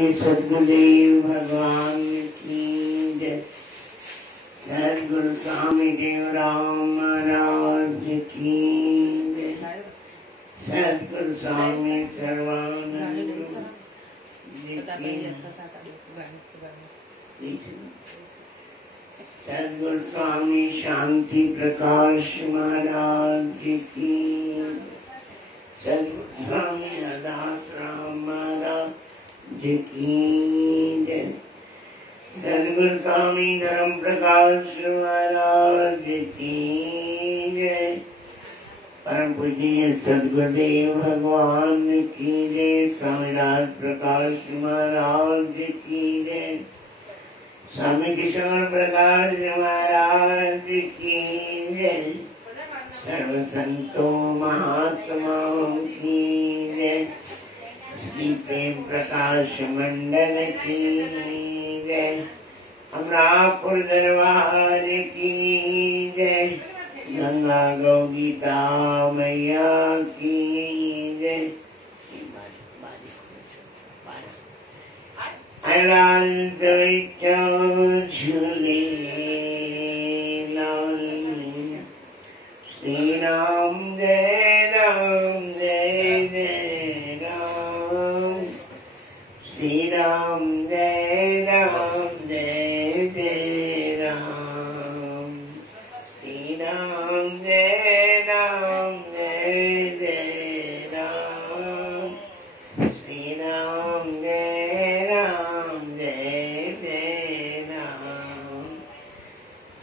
सद्गुरुदेव भगवान की जय। सद्गुरु स्वामी देवराम महाराज की जय। सद्गुरु स्वामी सर्वानंद सद्गुरु स्वामी शांति प्रकाश महाराज की। सद्गुरु स्वामी अदास राम महाराज की जय। सद्गुरु स्वामी धर्म प्रकाश महाराज की जय। परम पूज्य सद्गुरुदेव भगवान की जय। स्वामी राज प्रकाश महाराज की जय। स्वामी किशोर प्रकाश महाराज की जय। सर्व संतों महात्माओं की जय। श्री प्रेम प्रकाश मंडल की जय। अमरापुर दरबार की जय। गंगा गौ गीता मैया की जय। लाल झूले लाल श्री राम जय राम जय जय राम। श्री राम जय राम जय जय राम। श्री राम जय राम जय जय राम। श्री राम जय राम जय जय राम।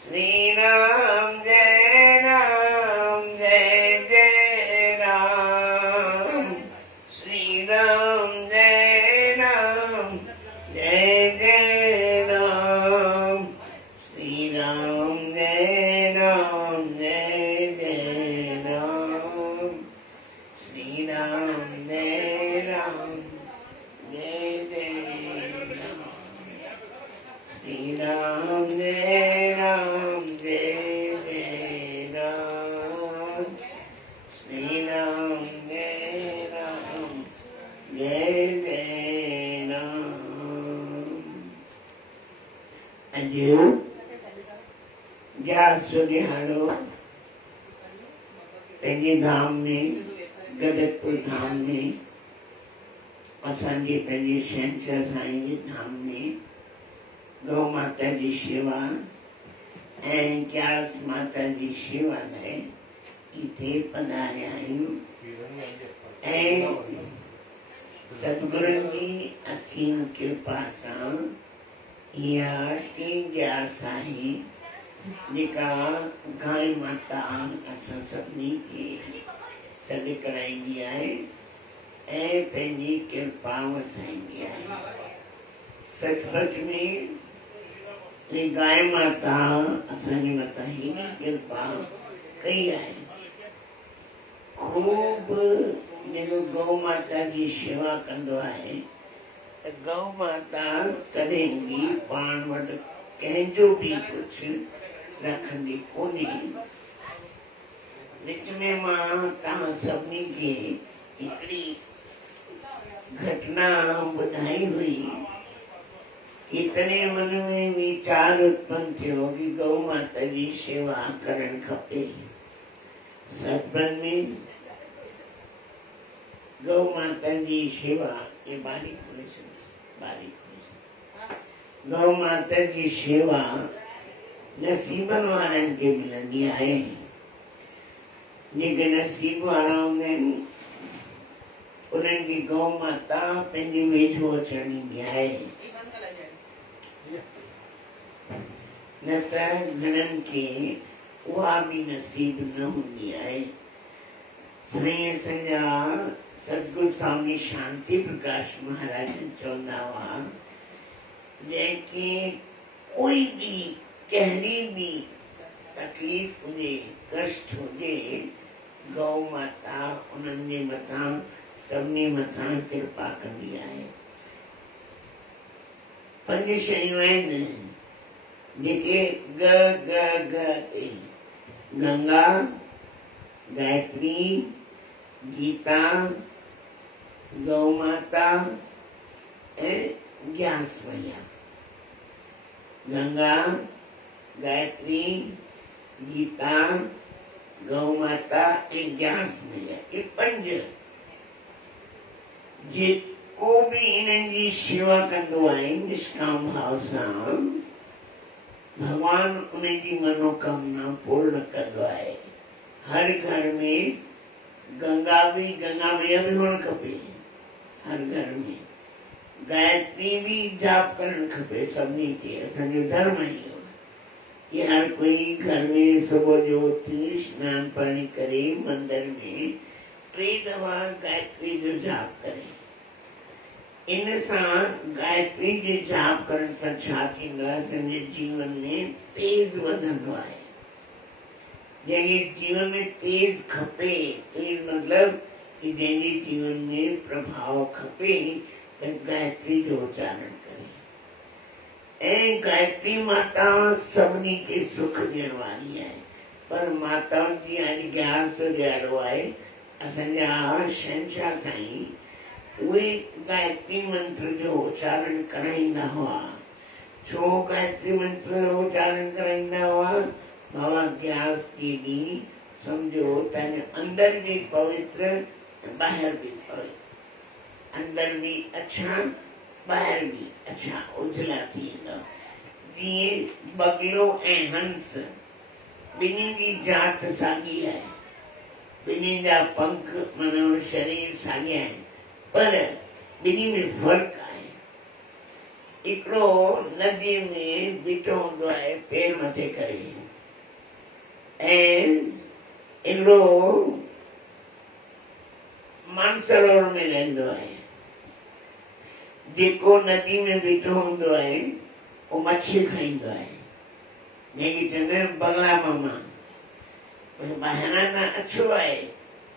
श्री राम जय राम जय जय राम। श्री राम जय राम जय जय राम। श्री राम जय राम जय जय राम। श्री राम जय राम जय जय राम। श्री राम जय राम जय जय राम। श्री राम जय राम जय जय राम। अजो ग्यारह दिहाड़ो पंहिंजे धाम में गदकपुर धाम में असांजे पंहिंजे शहंशाह साईं जे धाम में गौ माता जी शेवा ऐं ग्यारस माता जी शेवा लाइ इथे पधारिया आहियूं ऐं सतगुरुनि जी असीम कृपा सां इहा टी ग्यारस आहे जेका गांइ माता असां सभिनी खे सॾु कराईंदी आहे ऐं पंहिंजी कृपा वसाईंदी आहे। सचमुच में ये गाय माता असांजे मथां हेॾी कृपा कई आहे। खूब जेको गौ माता जी शेवा कंदो आहे त गौ माता कॾहिं बि पाण वटि कंहिंजो बि कुझु रखंदी कोन्हे। विच में मां तव्हां सभिनी खे हिकिड़ी घटना ॿुधाई हुई कि तॾहिं मन में वीचार उत्पन्न थियो कि गौ माता जी शेवा करणु खपे। सतबन में गौ माता जी शेवा ये गौ माता जी शेवा नसीबन वारनि खे मिलंदी आहे। जेके नसीब वारा हूंदा आहिनि उन्हनि खे गौ माता पंहिंजे वेझो अचण ॾींदी आहे। न त घणनि खे उहा बि नसीब न हूंदी आहे। साईं असांजा सतगुरु स्वामी शांति प्रकाश महाराज चवंदा हुआ जंहिंखे कोई बि कहिड़ी बि तकलीफ़ हुजे कष्ट हुजे गौ माता उन्हनि जे मथां सभिनी मथां कृपा कंदी आहे। 5 शयूं आहिनि जेके ग ते गंगा गायत्री गीता गौ माता ऐं ग्यास मैया, गंगा, गायत्री, गीता, गौ माता, एक ग्यास मैया, ये पंज जेको भी इन्हनि जी शेवा कंदो आहे निष्काम भाव सां, भगवान उनजी मनोकामना पूर्ण कंदो आहे। हर घर में गंगा मैया भी हुअणु खपे, हर घर में गायत्री भी जाप करणु खपे सभिनी खे, असांजो धर्म आहे इहो। ये हर कोई घर में सुबह जो उथी स्नान पाणी करे मंदिर में 3 दफ़ा गायत्री जो जाप करे। इन सां गायत्री जो जाप करण सां छा थींदो आहे, असांजे जीवन में तेज वधंदो आहे। जंहिंजे जीवन में तेज खपे, तेज मतलब कि जंहिंजे जीवन में प्रभाव खपे, त गायत्री जो उच्चारण करे। ऐं गायत्री माता सभिनी खे सुख ॾियण वारी आहे। पर माताउनि जी अॼु ग्यारस जो ॾियारो आहे, असांजा शहंशाह साईं उहे गायत्री मंत्र जो उच्चारण कराईंदा हुआ। छो गायत्री मंत्र जो उच्चारण कराईंदा हुआ? बाबा ग्यारस के ॾींहुं सम्झो तंहिंजे अंदर भी पवित्र, ॿाहिरि भी पवित्र, अंदर भी अच्छा, ॿाहिरि भी अच्छा उजला थी वेंदा। जीअं बगलो ऐं हंस ॿिन्ही जी जात साॻी आहे, ॿिन्ही जा पंख माना शरीर साॻिया आहिनि, पर ॿिन्ही में फर्क़ु आहे। हिकिड़ो नदी में बीठो हूंदो आहे पेर मथे करे, ऐं हिकिड़ो मानसरोवर में रहंदो आहे। जेको नदी में बीठो हूंदो आहे उहो मच्छी खाईंदो आहे, जंहिंखे चवंदा आहिनि बगला मामा। ॿाहिरां खां अछो आहे,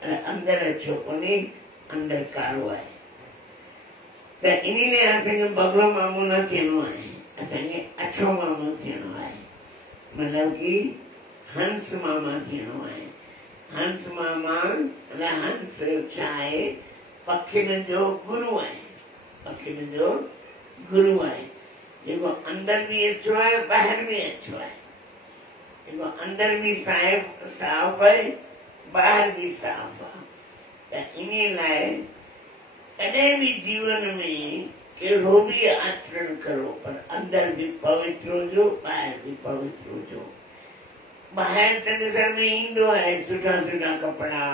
अंदरि अछो कोन्हे, अंदरि कारो आहे। त इन लाइ असांखे बगलो मामो न थियणो आहे, असांखे अछो मामो थियणो आहे, मतलब कि हंस मामा थियणो आहे। हंस मामा हंस छा आहे? पखियुनि जो गुरु आहे, पखियुनि जो गुरु आहे, जेको अंदरि भी अछो आहे, ॿाहिरि भी अछो आहे, जेको अंदरि भी साफ़ आहे, ॿाहिरि भी साफ़ आहे। त इन लाइ कॾहिं भी जीवन में कहिड़ो भी आचरण करो, पर अंदरि भी पवित्र हुजो, ॿाहिरि भी पवित्र हुजो। ॿाहिरि त ॾिसण में ईंदो आहे सुठा सुठा कपिड़ा,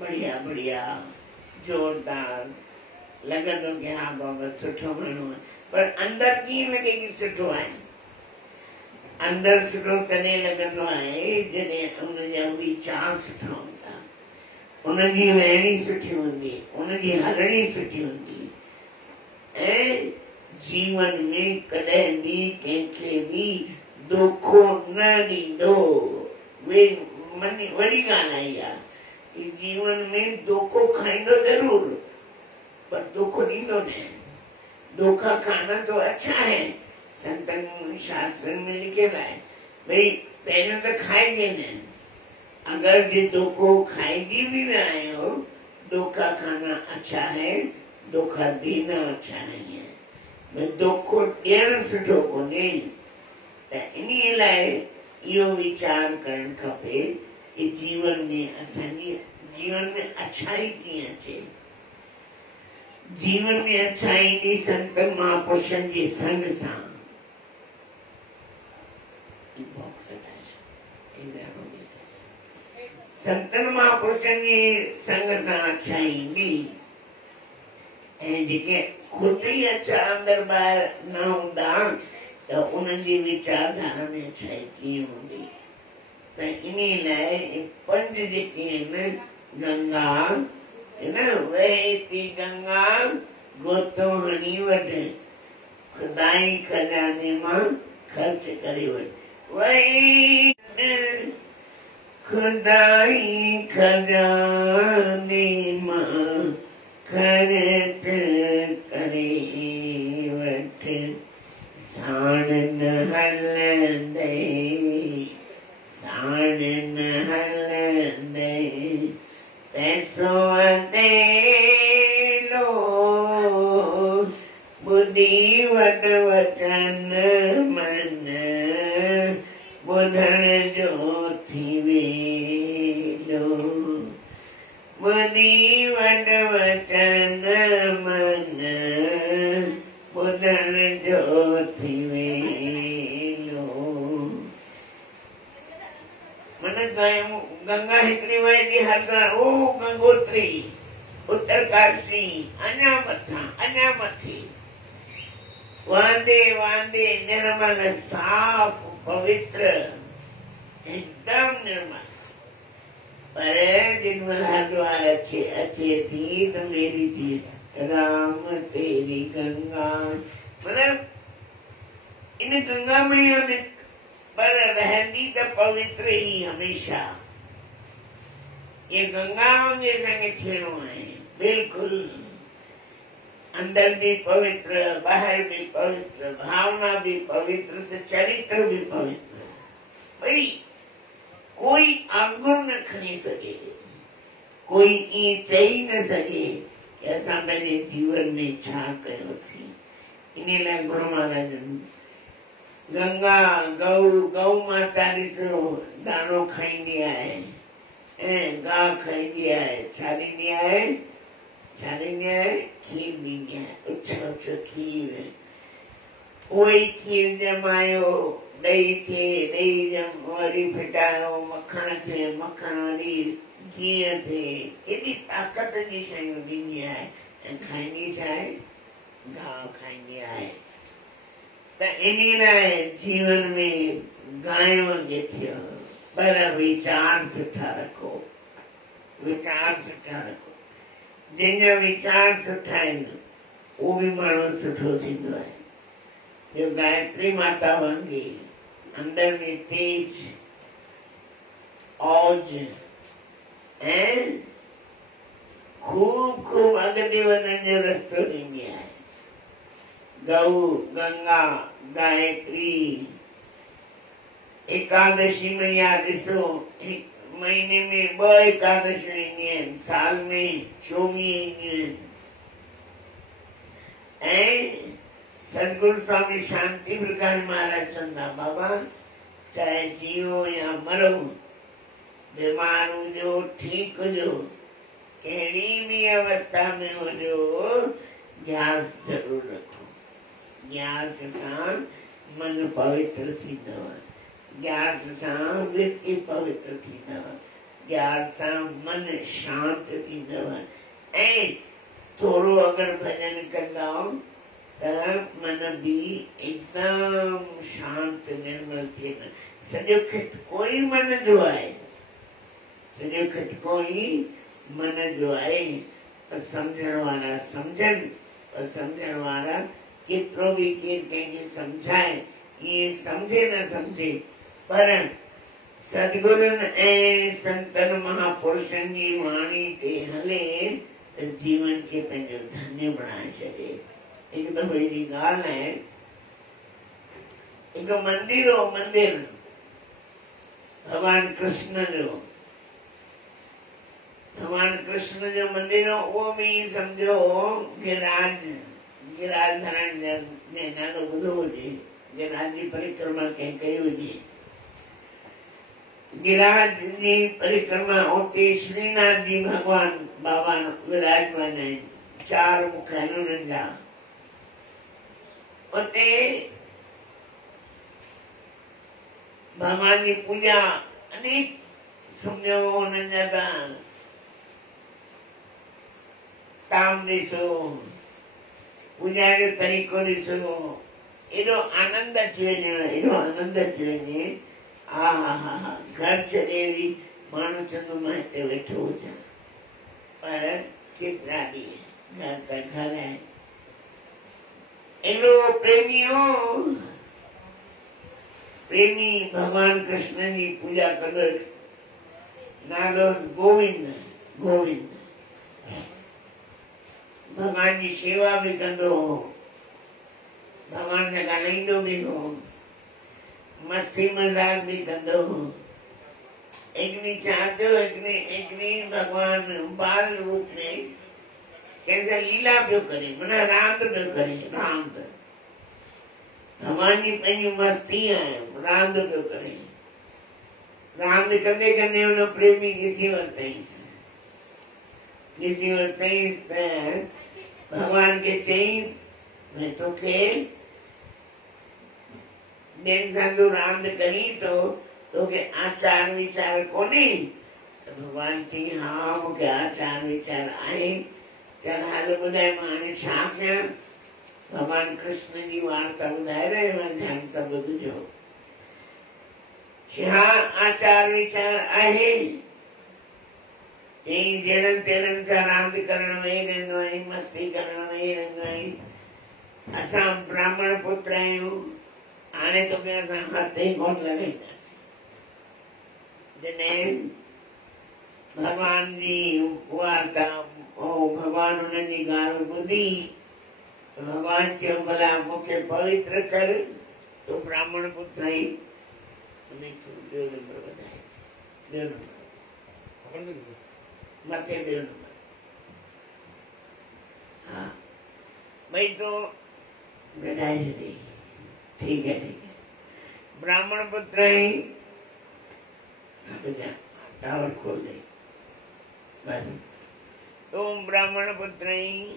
बढ़िया बढ़िया जोरदार, लॻंदो कि हा बाबा सुठो माण्हू आहे, पर अंदरि कीअं लॻे कि सुठो आहे? अंदरि सुठो तॾहिं लॻंदो आहे जॾहिं उनजा वीचार सुठा हूंदा, उनजी रहणी सुठी हूंदी, उनजी हलणी सुठी हूंदी, ऐं जीवन में कॾहिं भी कंहिंखे भी धोखो न ॾींदो। वॾी ॻाल्हि आहे इहा, जीवन में धोखो खाईंदो जरूर, पर धोखो ॾींदो न। धोखा खाना तो अच्छा है, संतनि शास्त्रनि में लिखियल आहे भई पहिरियों त खाइजे न, अगर जे धोखो खाइजी भी न आयो, धोखा खाना अच्छा है, धोखा देना अच्छा नहीं है। धोखो ॾियणु सुठो कोन्हे। त इन लाइ इहो वीचार करणु खपे कि जीवन में असांजी जीवन में अच्छाई कीअं अचे। जीवन में अच्छाई ईंदी संतनि महापुरुषनि जे संग सां। संतनि महापुरुषनि जे संग सां अच्छाई ईंदी, ऐं जेके खुद ही अच्छा अंदर ॿाहिरि न हूंदा त उन्हनि जी विचारधारा में अच्छाई कीअं हूंदी। त इन लाइ पंज जेके आहिनि, गंगा न वहे थी गंगा गोतो हणी वठि, खुदाई खजाने मां ख़र्च करे वठि। वही खुदाई खजाने मां ख़र्च करे वठि, साण न हलंदे, साण न हलंदे, पैसो अदेलो ॿुधी वट वचन मन ॿुधण जो थी वेलो ॿुधी वट वचन मन ॿुधण जो थी वेलो मन गंगा हिकिड़ी वही हरिद्वार ओ गंगोत्री उत्तरकाशी अञा मथी वांदे वांदे निर्मल साफ पवित्र एकदम निर्मल पर जिनमल हरिद्वार अच्छे थी तो मेरी थी राम तेरी गंगा मतलब इन गंगा में हमें पर रहती तो पवित्र ही हमेशा ये गंगा के संग थियणो है बिल्कुल अंदर भी पवित्र बाहर भी पवित्र भावना भी पवित्र तो चरित्र भी पवित्र भाई कोई अवगुण न खणी सके कोई ये चई न सके कि असां पंहिंजे जीवन में छा कयोसीं इन लाइ गुरु महाराज गंगा गौ माता ॾिसो दाणो खाईंदी आहे ऐं गाह खाईंदी आहे छा ॾींदी आहे खीर ॾींदी आहे उछो खीर उहो खीर ॼमायो ॾही थिए ॾही वरी फिटायो मखण थिए मखण वरी गिह थिए केॾी ताक़त जी शयूं ॾींदी आहे ऐं खाईंदी छा आहे गाह खाईंदी आहे त इन लाइ जीवन में गांइ वांगे थियो पर विचार सुठा रखो जंहिंजा विचार सुठा आहिनि उहो बि माण्हू सुठो थींदो आहे जो गायत्री माता वांगे अंदर में तेज औज ऐं खूब अॻिते वञण जो रस्तो ॾींदी आहे गौ गंगा गायत्री एकादशी में या ॾिसो महीने में 2 एकादशियूं ईंदियूं आहिनि साल में 24 ईंदियूं आहिनि ऐं सतगुरु स्वामी शांति प्रकाश महाराज चवंदा बाबा चाहे जियो या मरो बीमार हुजो ठीक हुजो कहिड़ी भी अवस्था में हुजो ग्यास जरूर रखो ग्यास सां मन पवित्र थींदव ग्यास सां वृत्ति पवित्र थींदव ग्यास सां मन शांत थींदव ऐं थोरो अगर भजन कंदा त मन भी एकदम शांत निर्मल थिए सॼो खिटको ई मन जो आहे सॼो खिटको ई मन जो आहे पर सम्झण वारा सम्झनि पर सम्झण वारा केतिरो बि केरु कंहिंखे सम्झाए इहे सम्झे न सम्झे पर सतगुरुनि ऐं संतनि महापुरुषनि जी वाणी ते हले त जीवन खे पंहिंजो धन्य बणाए छॾे हिकु दफ़ो अहिड़ी ॻाल्हि आहे हिकु मंदिर भगवान कृष्ण जो मंदिर उहो बि सम्झो गिरिराज धरण जो नालो ॿुधो हुजे गिरिराज जी परिक्रमा कंहिं कई हुजे गिरिराज जी परिक्रमा उते श्रीनाथ जी भगवान बाबा विराजमान आहिनि 4 मुख आहिनि उन्हनि जा उते भगवान जी पूजा अनेक सम्झो उन्हनि जा ताम ॾिसो पूजा जो तरीक़ो ॾिसो एॾो आनंद अची वञे हा घर छॾे बि माण्हू चवंदो मां हिते वेठो हुजां पर केतिरा ॾींहं घर त घर आहे एॾो प्रेमी भगवान कृष्ण जी पूजा कंदो नालो गोविंद भगवान जी सेवा भी कंदो हो भगवान से ॻाल्हाईंदो भी हो मस्ती मजाक भी कंदो हो एकनी चाहतो एकनी भगवान बाल रूप में कैसे लीला पियो करे मना रांद पियो करे रांद भगवान जी पंहिंजी मस्ती आहे, रांद पियो करे। रांद कंदे कंदे हुन प्रेमी ॾिसी वरितईंसि त भगवान खे चई भई तोखे ॿियनि सां तूं रांदि करी तोखे आचार विचार कोन्हे? त भगवान चई हा मूंखे आचार विचार आहे। चल हल ॿुधाए मां हाणे छा कयां? भगवान कृष्ण जी वार्ता ॿुधाए रहियो आहे, ध्यान सां ॿुधिजो। छा आचार विचार आहे? चई जहिड़नि तेड़नि सां रांदि करण वेही रहंदो आहीं, मस्ती करण वेही रहंदो आहीं। असां ब्राह्मण पुत्र आहियूं, हाणे तोखे असां हथ ई कोन लॻाईंदासीं। जॾहिं भगवान जी वार्ता भगवान हुननि जी ॻाल्हि ॿुधी, भगवान चयो भला मूंखे पवित्र कर, तूं ब्राह्मण पुत्र आहीं। ॿियो नंबर वधाए, ॿियो नंबर मथे, ॿियो नंबर। हा भई तो घटाए छॾी, ठीक है ठीक है। ब्राह्मण पुत्र आहीं, टावर खोल दे बस। तूं ब्राह्मण पुत्र आहीं,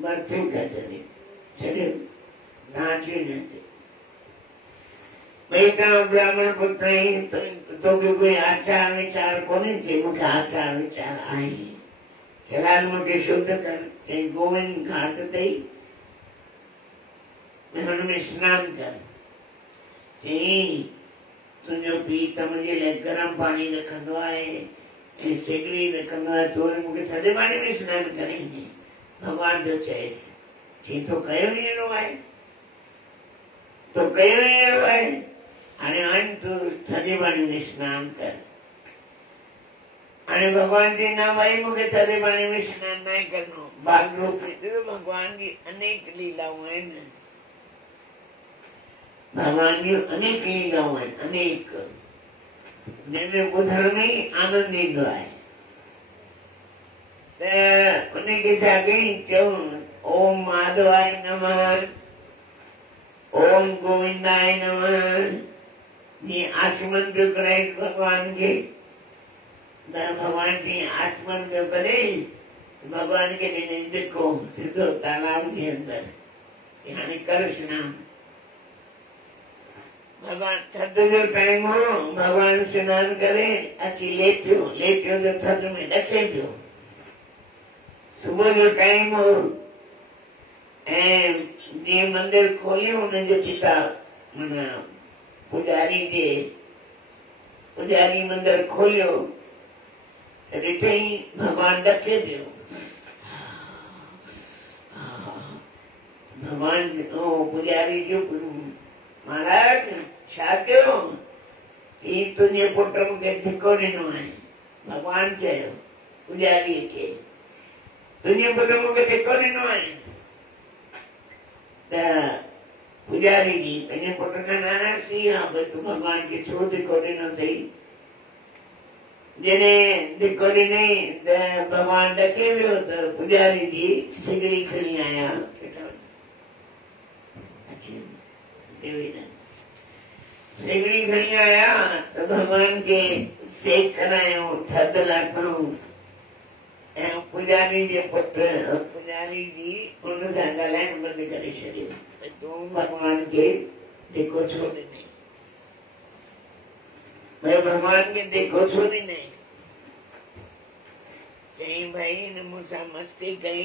बस ठीक है, चलिए चलिए भई तव्हां ब्राह्मण पुत्र आहीं, तोखे कोई आचार विचार कोन्हे? चई मूंखे आचार विचार आहे। चल मूंखे शुद्ध कर। चई गोविंद घाट ते हुनमें स्नान कर। चई तुंहिंजो पीउ त मुंहिंजे लाइ गरम पाणी रखंदो आहे ऐं सिगड़ी रखंदो आहे, तूं वरी मूंखे थधे पाणी में सनानु कराईंदी? भगवान जो चएसि। चई तो कयो ई अहिड़ो आहे, तो कयो ई अहिड़ो आहे, हाणे वञ तूं थधे पाणी में सनानु कर। हाणे भगवान चई न भाई मूंखे थधे पाणी में सनानु न आहे करिणो। बागरूप में भगवान जी अनेक लीलाऊं आहिनि, भगवान जी अनेक लीलाऊं आहिनि, अनेक, जंहिंमें ॿुधण में ई आनंद ईंदो आहे। त उनखे छा कयईं? चयूं ओम माधवाय नमः, ओम गोविंदाय नमः। जीअं आचमन पियो कराए भगवान खे, त भगवान जीअं आचमन पियो करे भगवान खे ॾिनई धिको सिधो तालाब जे अंदरि, हाणे कर सनानु। भगवान थधि जो टाइम हो, भगवान सनानु करे अची लेटियो त थधि में ॾके पियो। सुबुह जो टाइम हो ऐं जीअं मंदिर खोलियो हुनजे पिता माना पुजारी मंदिर खोलियो त ॾिठई भगवान ॾके पियो। भगवान पुजारी जो महाराज छा कयो? चई तुंहिंजे पुट मूंखे धिको ॾिनो आहे। भगवान चयो पुजारीअ खे तुंहिंजे पुट मूंखे धिको ॾिनो आहे। त पुजारी जी पंहिंजे पुट खां नाराज़ थी विया, भई तूं भगवान खे छो धिको ॾिनो अथई? जॾहिं धिको ॾिनई त भगवान ॾके वियो त पुजारी जी सिगड़ी खणी आया। सिगड़ी खणी आया त भगवान खे सेक करायो, थधि लाथऊं ऐं पुजारी जे पुजारी जी हुन सां ॻाल्हाइण बंदि करे छॾियो। तूं भगवान खे धिको छो ॾिनई? भई भगवान खे धिको छो ॾिनई? चई भाई हिन मूंसां मस्ती कई,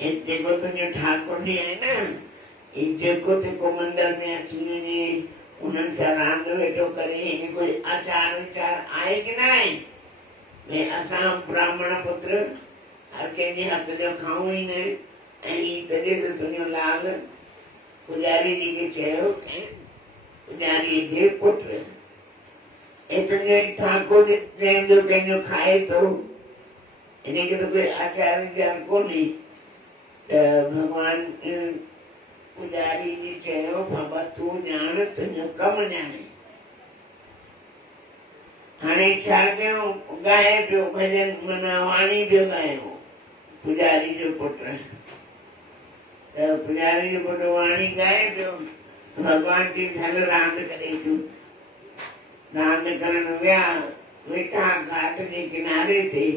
जेको तुंहिंजो ठाकुर जी आहे न, जेको तेको मंदिर में अची वञे उन्हनि सां रांदि वेठो करे, हिन कोई आचार विचार आहे की न आहे? भई असां ब्राह्मण पुत्र हर कंहिंजे हथ जो खाऊं ई न। ऐं हीअ तॾहिं त तुंहिंजो लाल पुजारी जी खे चयो पुजारीअ खे पुत्र ऐं तुंहिंजो ठाकुर चवंदो कंहिंजो खाए थो, हिनखे त कोई आचार विचार कोन्हे। त भगवान पुजारी जी चयो बाबा तूं ॼाण, तुंहिंजो कमु ॼाणे। हाणे छा कयूं? ॻाए पियो भॼन, माना वाणी पियो ॻायो पुजारी जो पुट। पुजारी जो पुट वाणी गाए पियो भगवान जी धन रांद करे थियूं रांद करण विया वेठा घाट जे किनारे ते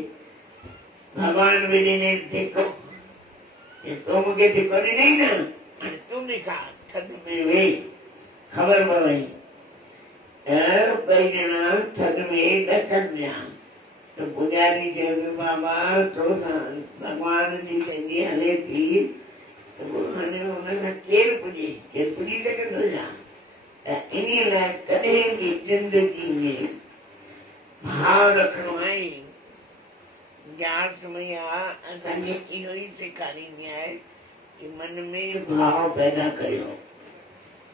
भगवान बि ॾिने धिको तो मूंखे धिको ॾिनई न हाणे तूं ॾेखा थधि में वेही ख़बर पवई ॿई ॼणा थधि में ॾकनि पिया तो पुजारी चयो बाबा तोसां भगवान जी पंहिंजी हले थी तो हाणे हुन सां केरु पुॼी सघंदो छा त इन लाइ कॾहिं बि ज़िंदगी में भाव रखणो आहे ग्यारस मैया असांखे इहो ई सेखारींदी आहे कि मन में भाव पैदा करियो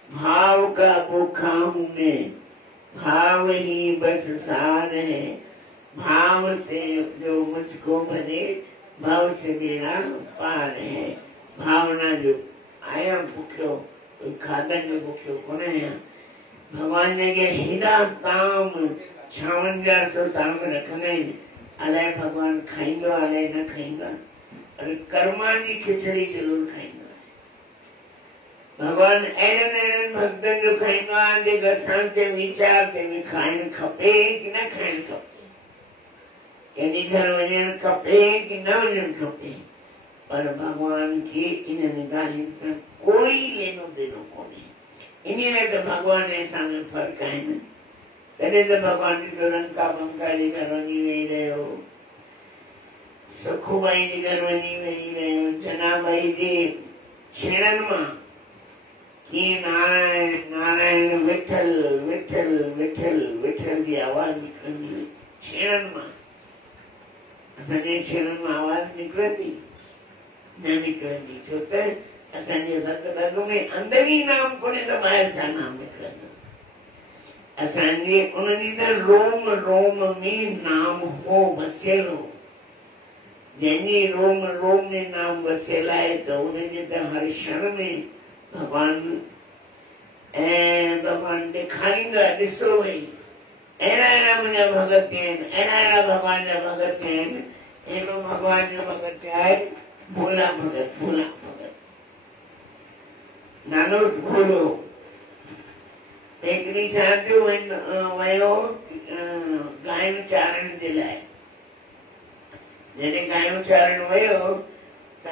भाव का भूखा हूं मैं भाव ही बस सार है भाव से जो मुझको भरे भाव से मेरा पार है भावना जो आया भूखियो कोई खाधन जो भूखियो कोन आहियां भगवान जे अॻियां हेॾा ताम 5600 ताम रखंदा आहिनि अलाए भगवान खाईंदो अलाए न खाईंदो पर कर्मा जी खिचड़ी जरूर खाईंदो भगवान अहिड़नि भक्तनि जो खाईंदो आहे जेके असांखे वीचार ते बि खाइणु खपे कि न खाइणु खपे कंहिंजे घर वञणु खपे कि न वञणु खपे पर भगवान खे इन्हनि ॻाल्हियुनि सां कोई लेनो देनो कोन्हे इन लाइ त भगवान ऐं असां में फ़र्क़ु आहिनि तॾहिं त भगवान ॾिसो रंका पंका जे घर वञी वेही रहियो सुखूबाई जे घर वञी वेही रहियो जनाबाई जे छेड़नि मां कीअं नारायण नारायण विठल विठल विठल विठल जी आवाज़ निकिरंदी हुई छेड़नि मां असांजे छेड़नि मां आवाज़ निकिरंदी न निकिरंदी छो त असांजे रग रग में अंदरि ई नाम कोन्हे त ॿाहिरि छा नाम निकिरंदो असांजे उनजी त रोम रोम में नाम हो वसियल हो जंहिंजी रोम रोम में नाम वसियल आहे त उनजे त हर क्षण में भगवान ऐं भगवान ॾेखारींदो आहे ॾिसो भई अहिड़ा अहिड़ा मुंहिंजा भगत आहिनि अहिड़ा अहिड़ा भगवान जा भगत आहिनि हेॾो भगवान जो भगत आहे भोला भगत नालो भोलो हिकिड़ी छा थियो वियो गांयूं चारण जे लाइ जॾहिं गांयूं चारण वियो त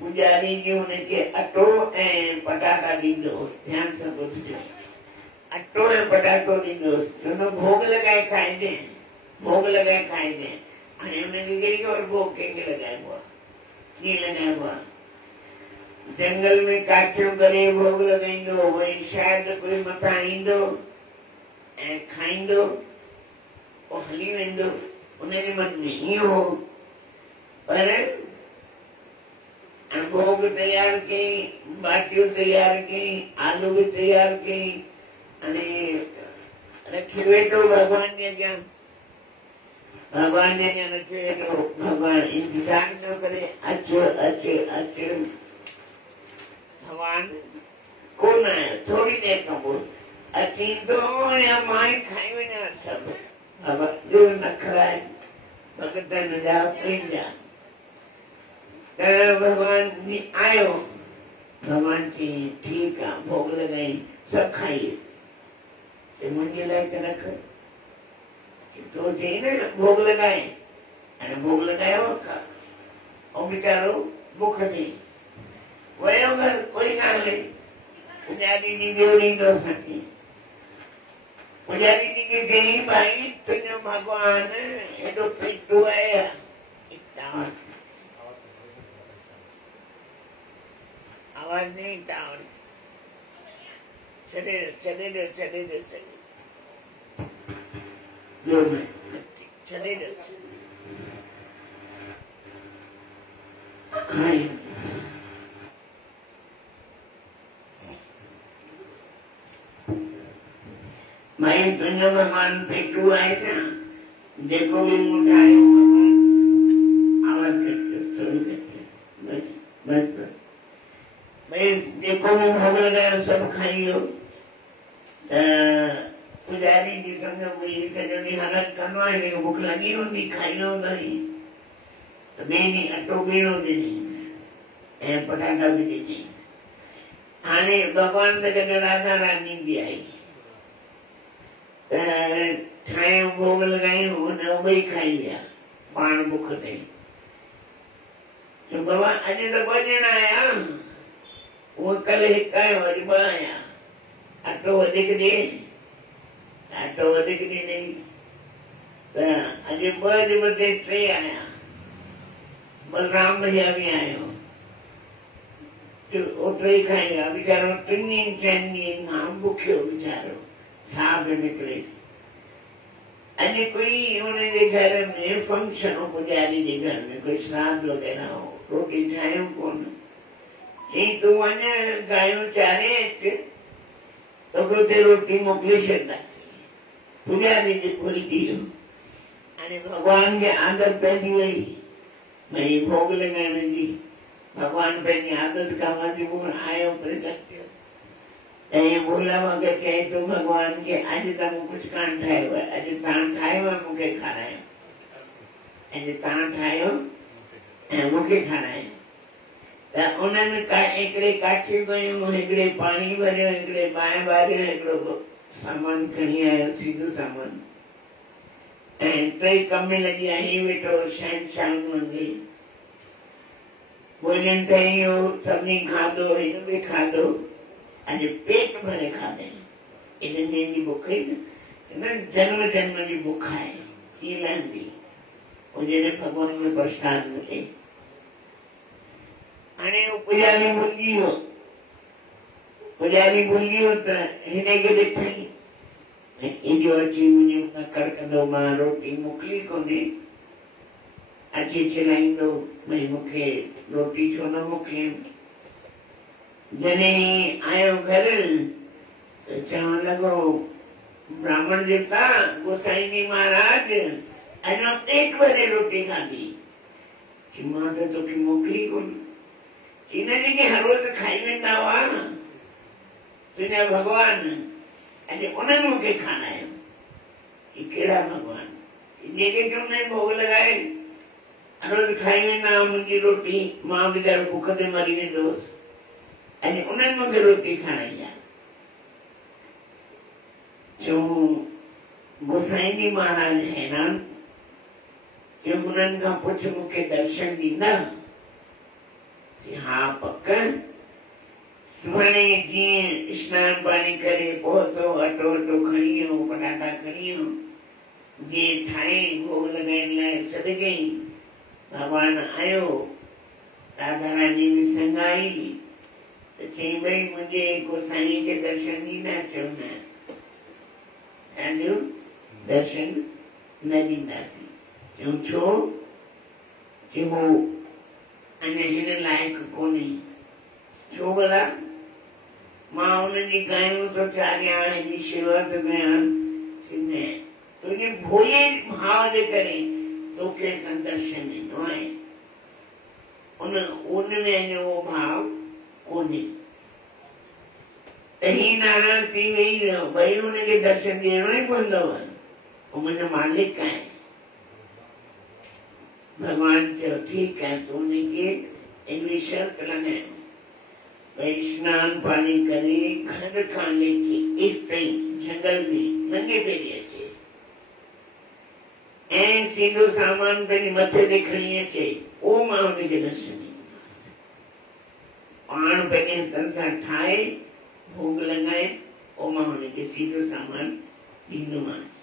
पुजारी जी हुनखे अटो ऐं पटाटा ॾींदोसि ध्यान सां ॿुधिजो अटो ऐं पटाटो ॾींदोसि चवंदो भोग लॻाए खाइजे हाणे हुनखे कहिड़ी ख़बर भोग कंहिंखे लॻाइबो आहे कीअं लॻाइबो आहे जंगल में काठियूं करे भोग लॻाईंदो वरी शायदि कोई मथां ईंदो ऐं खाईंदो पोइ हली वेंदो उनजे मन में ईअं हो पर भोग तयार कई बाटियूं तयार कई आलू बि तयार कई हाणे रखी वेठो भगवान जे अॻियां भगवान जे अॻियां रखी वेठो भगवान इंतज़ार पियो करे अचो अचो अचो भगवान कोन आयो थोरी देरि खां पोइ अची ईंदो या मां ई खाई वञा सभु भगवान जो नखरा आहिनि भगतनि जा पंहिंजा त भगवान आयो भगवान चई ठीकु आहे भोग लॻाई सभु खाईसि मुंहिंजे लाइ त रख तो चई न भोग लॻाए हाणे भोग लॻायो ऐं वीचारो बुख थी वियो घर कोई ॻाल्हि न पुजारी जी ॿियो ॾींदो असांखे पुजारी जी खे चई भाई तुंहिंजो भगवान हेॾो पेटू आहे आवाज नहीं टावर छॾे ॾियो छॾे ॾियो भाई तुंहिंजो भगवान पेटू आहे छा जेको बि मूं ठाहे आवाज कटियो बस बस बस भाई जेको बि भोग लॻायो सभु खाई वियो त पुजारी जी सम्झो कोई सॼो ॾींहुं हलत कंदो आहे हिनखे बुख लॻी हूंदी खाईंदो हूंदो त ॿिए ॾींहुं अटो ॿीणो ॾिनईंसि ऐं पटाटा बि ॾिनई। हाणे भॻवान सां गॾु राधा रानी बि आई त ठाहियूं भोग लॻायूं, हुन ॿई खाई विया पाण बुख ते। बाबा अॼु त 2 ॼणा आया, उहो कल्ह 1 आयो, अॼु 2 आया, अटो वधीक ॾे, अटो वधीक ॾिनईंसि त अॼु 2 जे बदिले 3 आया। बलराम भैया बि आयो, ओतिरो ई खाई विया वीचारो। 3 ॾींहंनि 4 ॾींहंनि खां बुखियो वीचारो, साह बि निकिरेसि। अॼु कोई हुनजे घर में फंक्शन हो, पुजारी जे घर में कोई श्राद्ध वग़ैरह हो, रोटी ठाहियूं कोन। चई तूं वञ गायूं चारे अच, तोखे उते रोटी मोकिले छॾींदासीं। पुजारी जी भुल थी वियो। हाणे भॻवान खे आदत पइजी वई भई भोग लॻाइण जी। भॻवान पंहिंजी आदत खां मजबूर आयो, प्रकट थियो। ऐं भोला भगत चए तो भॻवान खे अॼु त मूं कुझु कान ठाहियो आहे, अॼु तव्हां ठाहियो आहे मूंखे खारायो, अॼु तव्हां ठाहियो ऐं मूंखे खारायो। त उन्हनि हिकिड़े काठियूं कयूं, हिकिड़े पाणी भरियो, हिकिड़े बाहि ॿारियो, हिकिड़ो सामान खणी आयो, सीधो सामान, ऐं 3 कम में लॻी विया। ही वेठो शहंशाह वांगे भोजन ठही वियो, सभिनी खाधो, हिन बि खाधो, अॼु पेट भरे खाधई। इन ॾींहं जी बुख न जन्म जन्म जी बुख आहे, थी लहंदी वो जॾहिं भॻवान में प्रसाद मिले। हाणे वो पुजारी भुलिजी वियो, पुजारी भुलिजी वियो त हिन खे ॾिठई इहो अची मुंहिंजे मथां कड़कंदो, मां रोटी मोकिली कोन्हे, अची चिलाईंदो भई मूंखे रोटी छो न मोकिलियईं। जॾहिं आयो घर त चवण लॻो ब्राह्मण देवता, गोसाई जी महाराज अञा पेट भरे रोटी खाधी। मां त तोखे मोकिली कोन। चई न जेके हर रोज़ खाई वेंदा हुआ तुंहिंजा भॻवान, अॼु उन्हनि मूंखे खारायो। कहिड़ा भॻवान? जेके चवंदा आहिनि भोग लॻाए हर रोज़ खाई वेंदा मुंहिंजी रोटी, मां वीचारो बुख ते मरी वेंदो हुउसि, अॼु उन्हनि मूंखे रोटी खाराई आहे। चऊं गोसाईं जी महाराज हैरान, चयूं हुननि खां पुछ मूंखे दर्शन ॾींदा? हा पक। सुभाणे जीअं स्नान पाणी करे पहुतो, अटो वटो खणी वियो, पटाटा खणी वियो, जीअं ठाहे भोग लॻाइण लाइ सॾिकई। भॻवान आयो, राधा रानी बि संग आई त चई भई मुंहिंजे गोसाईं खे दर्शन ॾींदा? चयो न, ॾाढो दर्शन न ॾींदासीं। चयूं छो? चयो अञा हिन लाइक़ु कोन्हे। छो भला? मां हुनजी गायूं थो चारियां, हिनजी शेवा थो कयां। न, तुंहिंजे भोले भाव जे करे तोखे दर्शन ॾिनो आहे, उनमें अञा उहो भाव कोन्हे। त ही नाराज़ थी वेही रहियो, भई हुनखे दर्शन ॾियणो ई पवंदव, उहो मुंहिंजो मालिक आहे। भॻवान चयो ठीकु आहे, तूं हुनखे हिकिड़ी शर्त लॻायो भई स्नान पाणी करे घर खां लेके इस ताईं जंगल में नंगे पेरी अचे ऐं सीधो सामान पंहिंजे मथे ते खणी अचे, उहो मां हुनखे दर्शन ॾींदुमि। पाण पंहिंजे हथनि सां ठाहे भोग लॻाए, पोइ मां हुनखे सीधो सामान ॾींदोमांसि,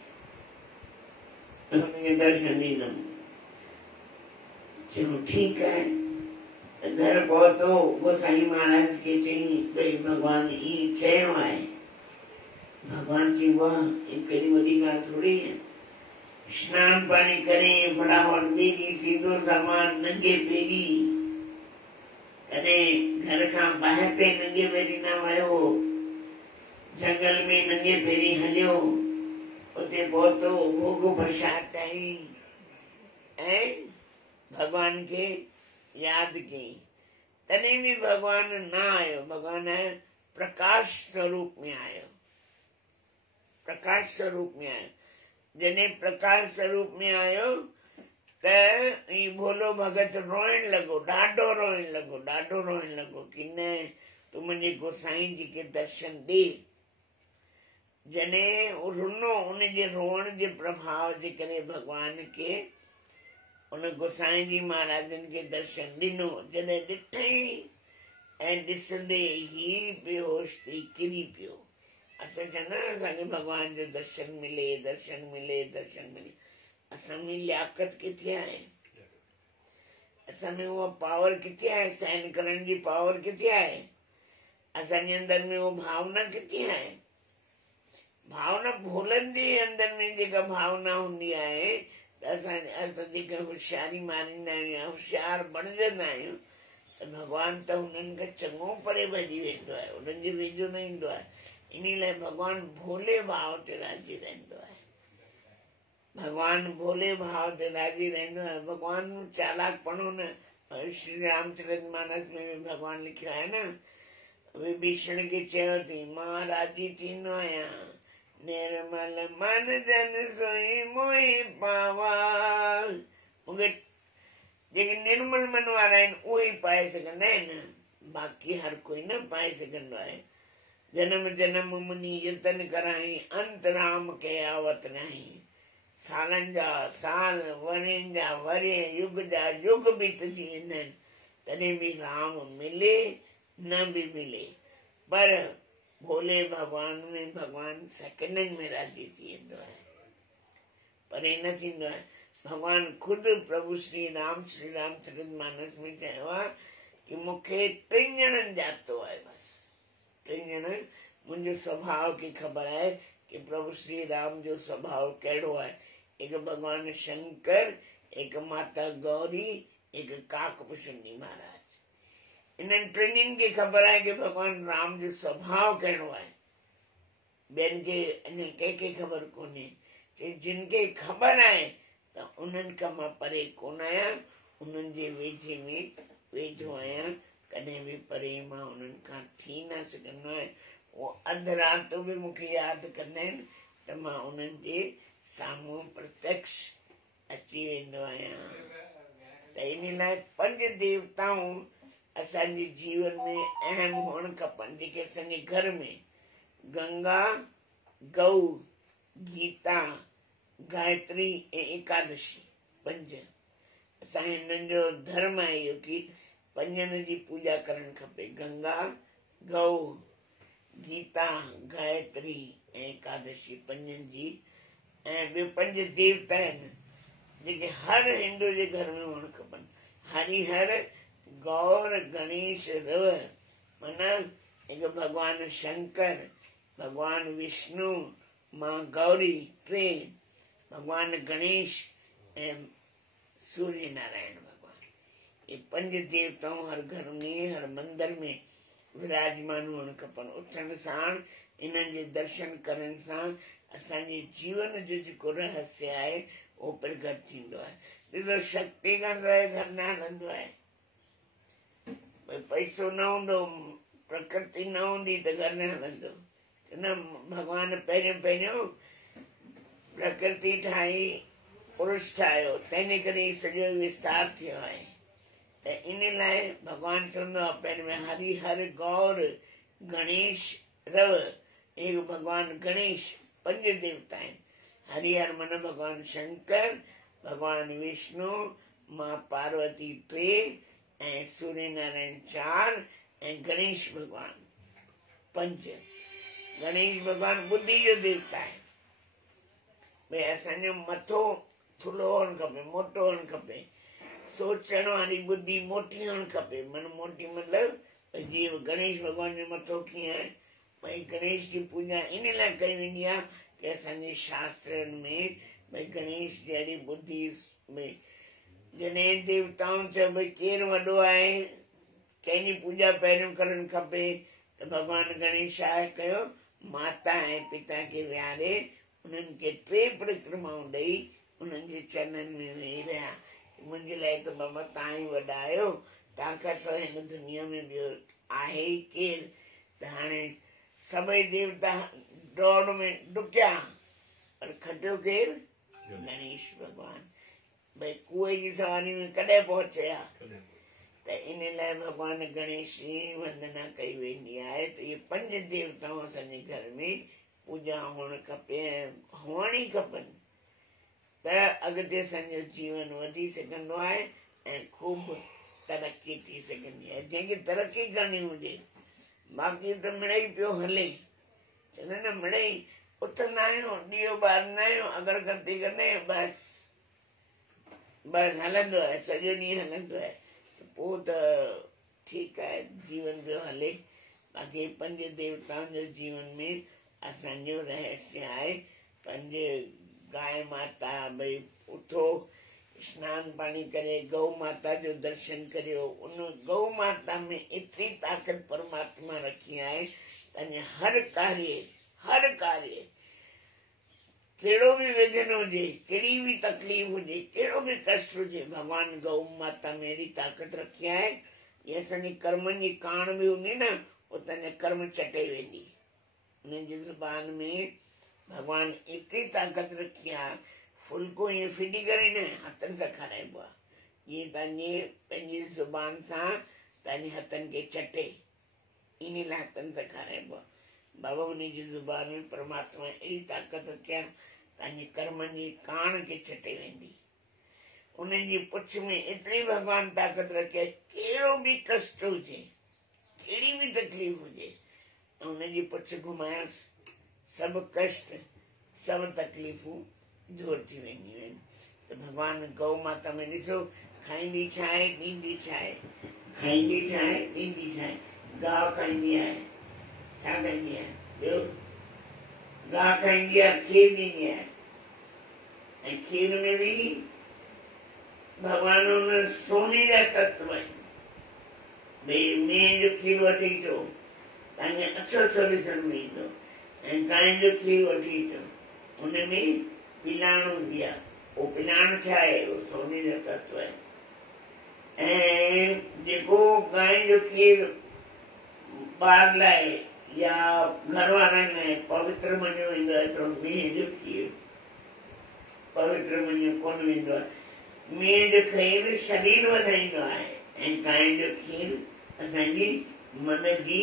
हुनखे दर्शन ॾींदुमि। चलो ठीकु आहे। घर पहुतो, गोसाई महाराज खे चई भई भॻवान ईअं चयो आहे। भॻवान चई वाह, ये कहिड़ी वॾी ॻाल्हि थोरी आहे। स्नान पाणी करे फटाफट ॿेड़ी, सीधो सामान नंगे पेरी, कॾहिं घर खां ॿाहिरि ते नंगे पेरी न वियो, जंगल में नंगे पेरी हलियो, उते पहुतो, भोग प्रसाद ठाही ऐं भगवान के याद की। तॾहिं भी भगवान न आयो, भगवान प्रकाश स्वरूप में आयो, प्रकाश स्वरूप में आयो। जॾहिं प्रकाश स्वरूप में आयो त ई भोलो भगत रोइण लॻो, ॾाढो रोइण लॻो, ॾाढो रोइण लॻो कि न तूं मुंहिंजे गोसाईं जी खे दर्शन ॾे। जॾहिं रुनो, उनजे रोअण जे प्रभाव जे करे भगवान खे उन गोसाईं जी महाराजन खे दर्शन ॾिनो। जॾहिं ॾिठई ऐं ॾिसंदे ही बेहोश थी किरी पियो। असां चवंदा आहियूं असांखे भगवान जो दर्शन मिले, दर्शन मिले, दर्शन मिले। असां में लियाकत किथे आहे? असां में उहा पावर किथे आहे? सहन करण जी पावर किथे आहे? असांजे अंदर में उहा भावना किथे आहे? भावना भोलनि जे अंदर में जेका भावना हूंदी आहे त असां जेका होशियारी मारींदा आहियूं या होशियार बणजंदा आहियूं त भॻवानु त हुननि खां चङो परे भॼी वेंदो आहे, उन्हनि जे वेझो न ईंदो आहे। इन लाइ भॻवानु भोले भाव ते राज़ी रहंदो आहे। भगवान भोले भाव ते राज़ी रहंदो आहे। भगवान चालाक पणो न, श्री रामचरितमानस में भी भगवान लिखियो आहे न, विभीषण खे चयो थी मां राज़ी थींदो आहियां, निर्मल मन जन सोई मोहि पावा। मूंखे जेके निर्मल मन वारा आहिनि उहे ई पाए सघंदा आहिनि, बाक़ी हर कोई न पाए सघंदो आहे। जन्म जन्म मुनी यतन कराई, अंत राम के आवत नहीं। सालनि जा साल, वरनि जा वरे, युग जा युग बीतजी वेंदा आहिनि, तॾहिं बि राम मिले न बि मिले। पर भोले भगवान में भगवान सेकंडनि में राज़ी थी वेंदो आहे, परे न थींदो आहे। भगवान ख़ुदि प्रभु श्री रामचरितमानस में चयो आहे कि मूंखे 3 ॼणनि जातो आहे, बसि 3 ॼण मुंहिंजो स्वभाव खे ख़बर आहे कि प्रभु श्री राम जो स्वभाव कहिड़ो आहे। एक भगवान शंकर, एक माता गौरी, एक काकभूषणी महाराज। इन्हनि 3 खे ख़बर आहे कि भगवान राम जो स्वभाव कहिड़ो आहे। ॿियनि खे अञा कंहिंखे ख़बर कोन्हे। जिन खे ख़बर आहे त उन्हनि खां मां परे कोन आहियां, उन्हनि जे वेझे में वेझो आहियां, कॾहिं बि परे मां उन्हनि खां थी न सघंदो आहियां। उहो अधु राति बि मूंखे यादि कंदा आहिनि त मां उन्हनि जे साम्हूं प्रत्यक्ष अची वेंदो आहियां। त इन लाइ 5 देवताऊं असांजे जीवन में अहम हुअण खपनि, जेके असांजे घर में गंगा, गऊ, गीता, गायत्री ऐं एकादशी 5 असां हिननि जो धर्म आहे इहो कि 5 जी पूजा करणु खपे। गंगा, गऊ, गीता, गायत्री ऐं एकादशी 5 जी। ऐं ॿियो 5 देवता आहिनि जेके हर हिंदू जे घर में हुअणु खपनि। हरिहर, गौर, गणेश, रव, माना हिकु भगवान शंकर, भगवान विष्णु, मां गौरी 3, भगवान गणेश ऐं सूर्य नारायण भगवान। ये 5 देवताऊं हर घर में, हर मंदिर में विराजमान हुअणु खपनि। उथण साण इन्हनि जे दर्शन करण सां असांजे जीवन जो जेको रहस्य आहे उहो प्रगट थींदो आहे। ॾिसो, शक्ति खां सवाइ घर न हलंदो आहे। पैसो न हूंदो, प्रकृति न हूंदी त घर न हलंदो न। भगवान पहिरियों प्रकृति ठाही, पुरुष ठाहियो, तंहिंजे करे सॼो विस्तार थियो आहे। त इन लाइ भगवान चवंदो आहे पहिरियों हरिहर, गौर, गणेश, रव। एक भगवान गणेश 5 देवता आहिनि। हरिहर मन भगवान शंकर, भगवान विष्णु, मां पार्वती 3 ऐं सूर्य नारायण 4 ऐं गणेश भगवान 5। गणेश भगवान बुद्धि जो देवता आहे। भई असांजो मथो थुल्हो हुअणु खपे, मोटो हुअणु खपे। सोचण वारी बुद्धि मोटी हुअणु खपे। मन मोटी मतिलबु जीअं गणेश भगवान जो मथो कीअं आहे, भई गणेश जी पूजा इन लाइ कई वेंदी आहे कि असांजे शास्त्रनि में भई गणेश जहिड़ी बुद्धि। भई जॾहिं देवताऊं चयो भई केरु वॾो आहे, कंहिंजी पूजा पहिरियों करणु खपे, त भगवान गणेश छा कयो, माता ऐं पिता खे विहारे उन्हनि खे 3 परिक्रमाऊं ॾेई उन्हनि जे चरणनि में वेही रहिया। मुंहिंजे लाइ त बाबा तव्हां ई वॾा आहियो, तव्हां खां सवाइ हिन दुनिया में ॿियो आहे ई केरु। त हाणे सभई देवता दौड़ में डुकिया, पर खटियो केरु, गणेश भगवान। भाई कुएं जी सवारी में कॾहिं पहुचया। त इन लाइ भगवान गणेश जी वंदना कई वेंदी आहे। त इहे 5 देवताऊं असांजे घर में पूजा हुअणु खपे ऐं हुअण ई खपनि, त अॻिते असांजो जीवन वधी सघंदो आहे ऐं ख़ूब तरक़ी थी सघंदी आहे। जंहिंखे तरक़ी करणी हुजे, बाक़ी त मिड़ई पियो हले, चवंदा आहिनि न मिड़ई उथंदा आहियूं, ॾीओ ॿारींदा आहियूं, अगरबत्ती कंदा आहियूं, बस हलंदो आहे, सॼो ॾींहुं हलंदो आहे। पोइ त ठीकु आहे, जीवन पियो हले। बाक़ी 5 देवताउनि जो जीवन में असांजो रहस्य आहे। 5 गाय माता, भई उथो, स्नान पाणी करे गौ माता जो दर्शन करियो। उन गौ माता में एतिरी ताक़त परमात्मा रखी आहे, हर कार्य कहिड़ो बि विघ्न हुजे, कहिड़ी बि तकलीफ़ हुजे, कहिड़ो बि कष्ट हुजे, भगवान गौ माता में अहिड़ी ताक़त रखी आहे। ये असांजी कर्मनि जी कान बि हूंदी न, उतां कर्म चटे वेंदी। उनजी ज़ुबान में भगवान एतिरी ताक़त रखी आहे, फुल्को ईअं फिटी करे न हथनि सां खाराइबो आहे, ईअं तव्हांजी पंहिंजी ज़ुबान सां तव्हांजे हथनि खे चटे, इन लाइ हथनि सां खाराइबो आहे। बाबा उनजी ज़ुबान में परमात्मा अहिड़ी ताक़त रखी आहे, तव्हांजे कर्मनि जी कान खे चटे वेंदी। उनजी पुछ में एतिरी भगवान ताक़त रखे, कहिड़ो बि कष्ट हुजे, कहिड़ी बि तकलीफ़ हुजे, उनजी पुछ घुमायोसि, सभु कष्ट, सभु तकलीफ़ूं दूर थी वेंदियूं आहिनि। त भगवान गौ माता में ॾिसो, खाईंदी छा आहे, ॾींदी छा आहे, खाईंदी छा आहे, ॾींदी छा आहे। गाहु खाईंदी आहे, छा खाईंदी आहे, ॿियो गाहु खाईंदी आहे, खीर ॾींदी आहे, ऐं खीर में बि भगवान उन सोने जा तत्व आहिनि। भई मेंह जो खीर वठी अचो, तव्हांखे अछो ॾिसण में ईंदो, ऐं गांइ जो खीर वठी अचो, हुनमें पिलाण हूंदी आहे। उहो पिलाण छा आहे, उहो सोने जो तत्व आहे। ऐं जेको गांइ जो खीर ॿार लाइ या घर वारनि लाइ पवित्र मञियो वेंदो आहे, त मेंह जो खीर पवित्र मञियो कोन वेंदो आहे। मेंह जो खीर शरीर वधाईंदो आहे, ऐं गांइ जो खीर असांजी मन जी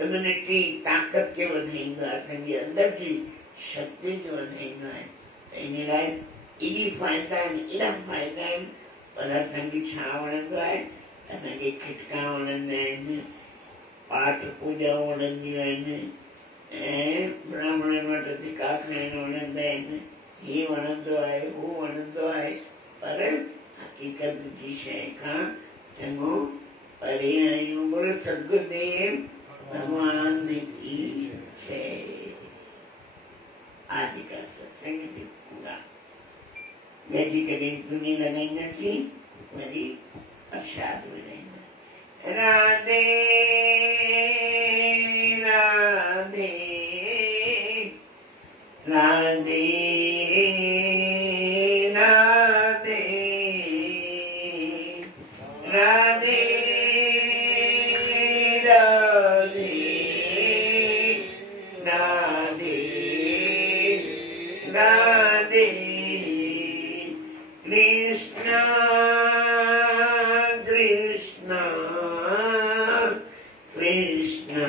इम्यूनिटी, ताक़त खे वधाईंदो आहे, असांजी अंदर जी शक्ति खे वधाईंदो आहे। त इन लाइ एॾी फ़ाइदा आहिनि, एॾा फ़ाइदा आहिनि। पर असांखे छा वणंदो आहे, असांखे खिटका वणंदा आहिनि, पाठ पूजा वणंदियूं आहिनि, ऐं ब्राह्मणनि वटि धिका खाइण वणंदा आहिनि, हीअ वणंदो आहे, हू वणंदो आहे। पर हक़ीक़त जी शइ खां चङो परे आहियूं। बोलो सतगुरुदेव भगवान की जय। आज का सत्संग पूरा बेटी कॾहिं धुनी लॻाईंदासीं, वरी प्रसाद विराईंदासीं। राधे राधे राधे राधे राधे राधे राधे राधे कृष्णा कृष्णा कृष्णा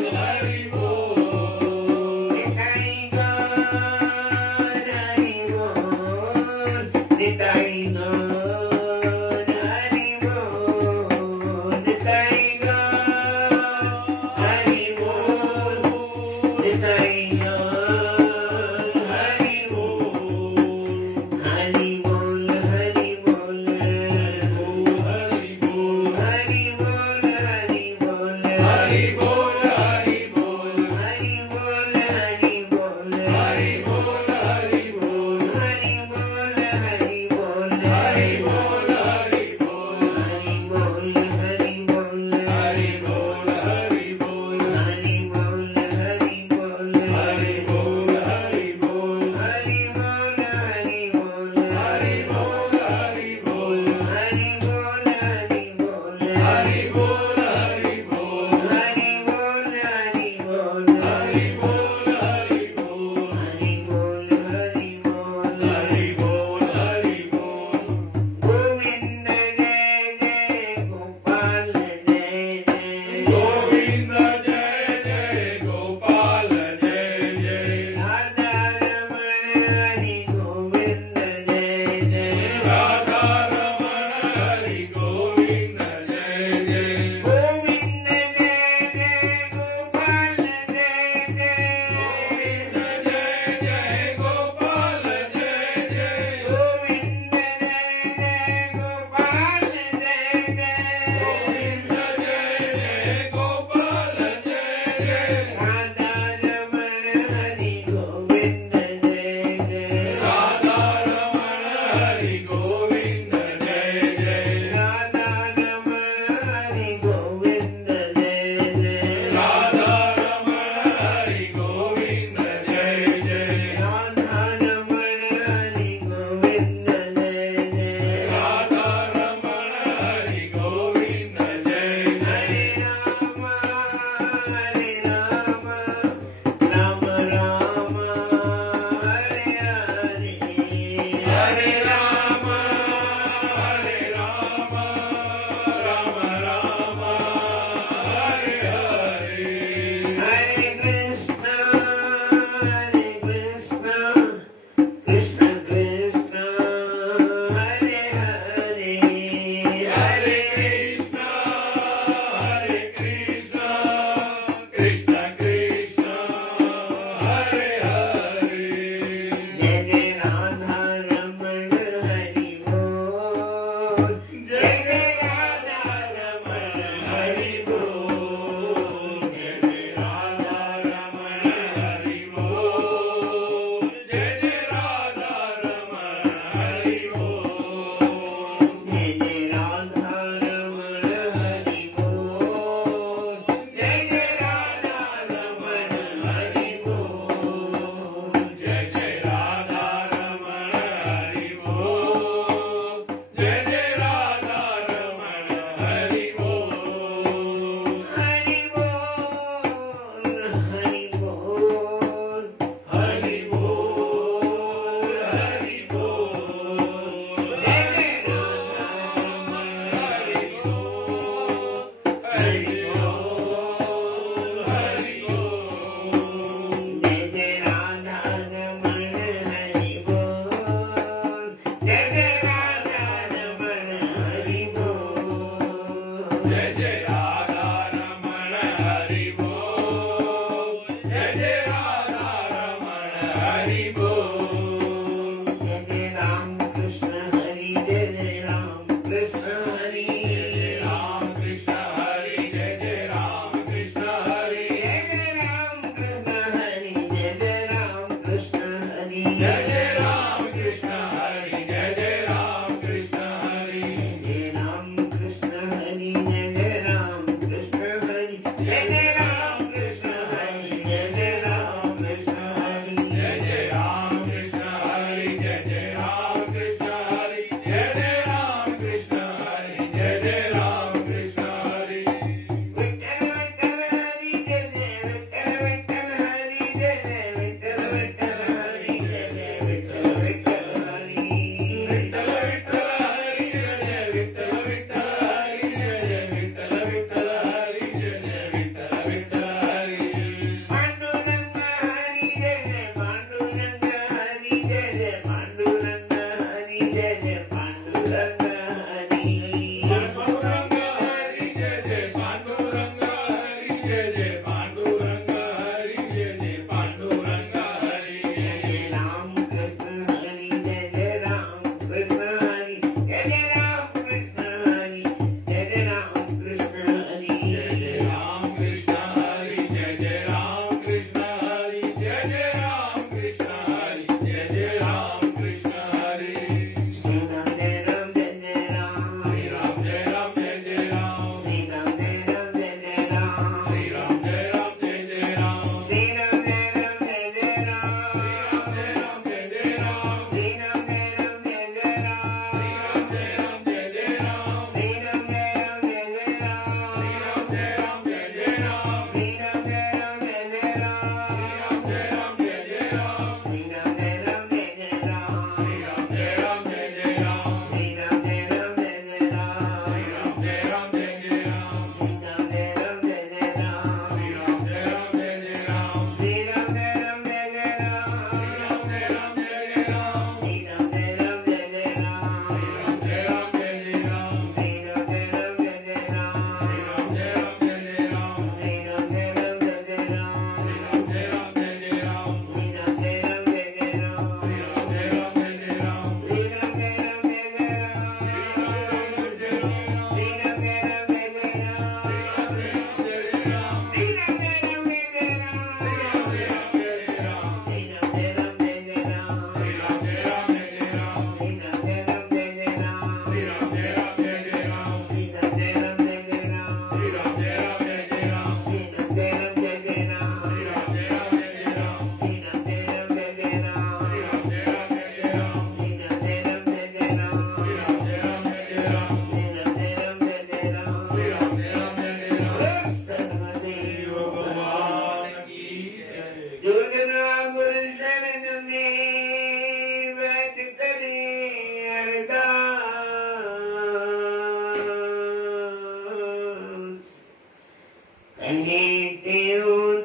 Hare Rama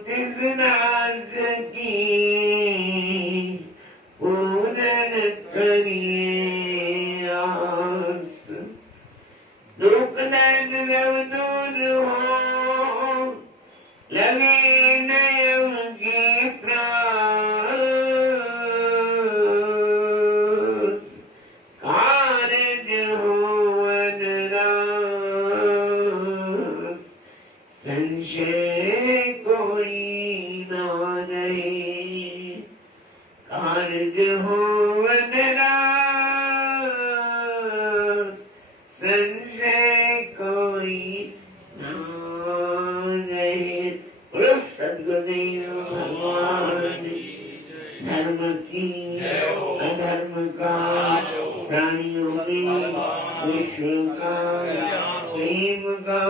तिसनास की पूरन करिए आस। दुख दर्द जब दूर हो लगे नयन की प्यास। कारज हो अनरास संशय कोई ना रहे। कारज हो अनरास संशय कोई ना रहे। सद्गुरुदेव भगवान धर्म की अधर्म का प्राणियों में विश्व का प्रेम का